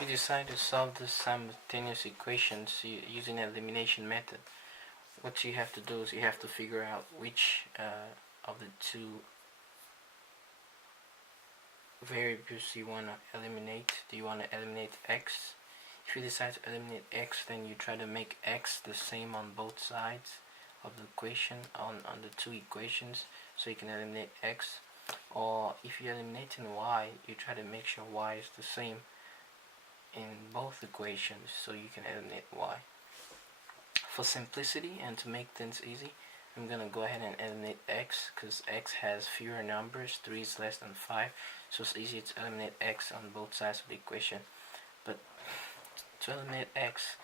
If you decide to solve the simultaneous equations using elimination method, what you have to do is you have to figure out which of the two variables you want to eliminate. Do you want to eliminate x? If you decide to eliminate x, then you try to make x the same on both sides of the equation, on the two equations, so you can eliminate x. Or if you're eliminating y, you try to make sure y is the same in both equations so you can eliminate y. For simplicity and to make things easy, I'm going to go ahead and eliminate x, because x has fewer numbers. 3 is less than 5, so it's easier to eliminate x on both sides of the equation. But to eliminate x,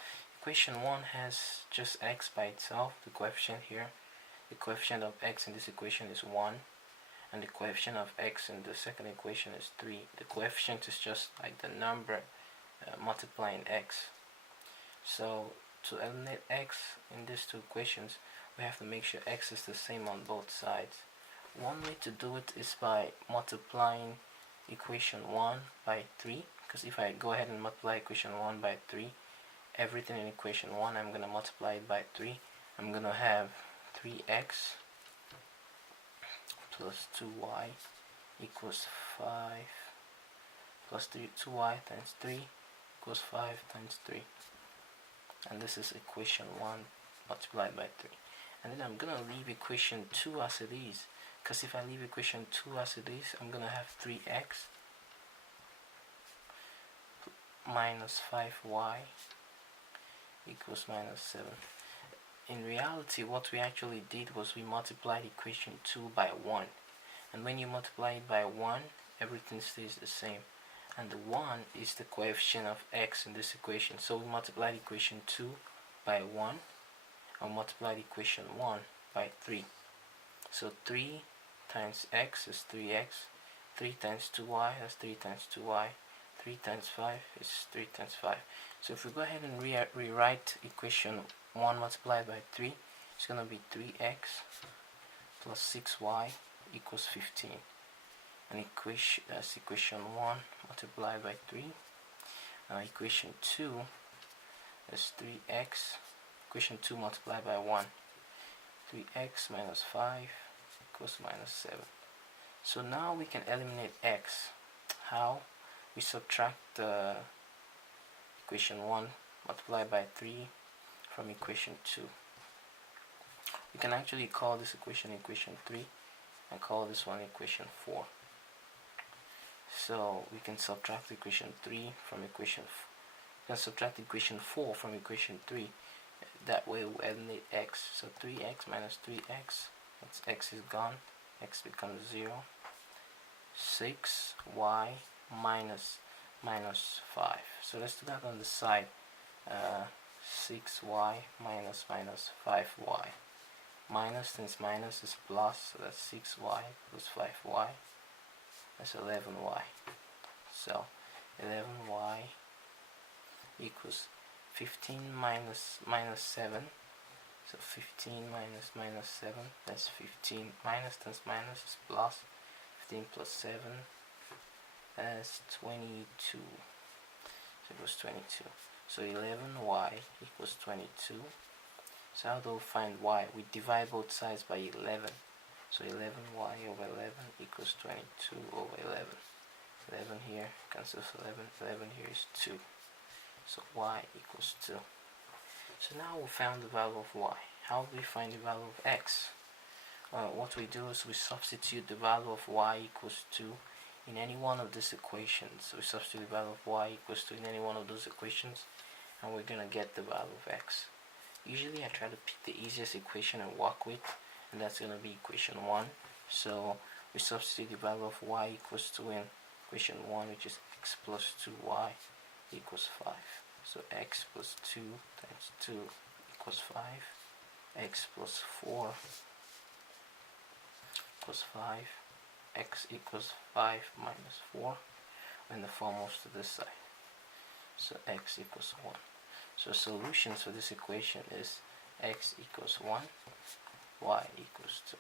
equation 1 has just x by itself, the coefficient here. The coefficient of x in this equation is 1, and the coefficient of x in the second equation is 3. The coefficient is just like the number multiplying x. So to eliminate x in these two equations, we have to make sure x is the same on both sides. One way to do it is by multiplying equation 1 by 3, because if I go ahead and multiply equation 1 by 3, everything in equation 1 I'm going to multiply it by 3. I'm going to have 3x plus 2y equals 5 plus 2y times 3 equals 5 times 3. And this is equation 1 multiplied by 3. And then I'm going to leave equation 2 as it is, because if I leave equation 2 as it is, I'm going to have 3x minus 5y equals minus 7. In reality, what we actually did was we multiplied equation 2 by 1. And when you multiply it by 1, everything stays the same. And the 1 is the coefficient of x in this equation. So we multiplied equation 2 by 1, and multiplied equation 1 by 3. So 3 times x is 3x, 3 times 2y, that's 3 times 2y, 3 times 5 is 3 times 5. So if we go ahead and rewrite equation 1 multiplied by 3, it's going to be 3x plus 6y equals 15. And that's equation 1 multiplied by 3. Now equation 2 is 3x, equation 2 multiplied by 1, 3x minus 5 equals minus 7. So now we can eliminate x. How? We subtract the equation 1 multiplied by 3 from equation 2. We can actually call this equation 3 and call this one equation 4. So we can subtract equation 3 from equation 4. We can subtract equation 4 from equation 3. That way we'll eliminate x. So 3x minus 3x, that's x is gone, x becomes 0. 6y minus 5. So let's do that on the side. 6y minus 5y. Minus times minus is plus, so that's 6y plus 5y. That's 11y. So 11y equals 15 minus 7. So 15 minus 7, that's 15. Minus times minus is plus. 15 plus 7, that's 22. So it was 22. So 11y equals 22. So how do we find y? We divide both sides by 11. So 11y over 11 equals 22 over 11. 11 here cancels 11. 11 here is 2. So y equals 2. So now we found the value of y. How do we find the value of x? What we do is we substitute the value of y equals 2 in any one of these equations. So we substitute the value of y equals 2 in any one of those equations, and we're going to get the value of x. Usually I try to pick the easiest equation and work with, and that's going to be equation 1. So we substitute the value of y equals 2 in equation 1, which is x plus 2y equals 5. So x plus 2 times 2 equals 5. X plus 4 equals 5. X equals 5 minus 4, and the 4 moves to this side. So x equals 1. So solutions for this equation is x equals 1, y equals 2.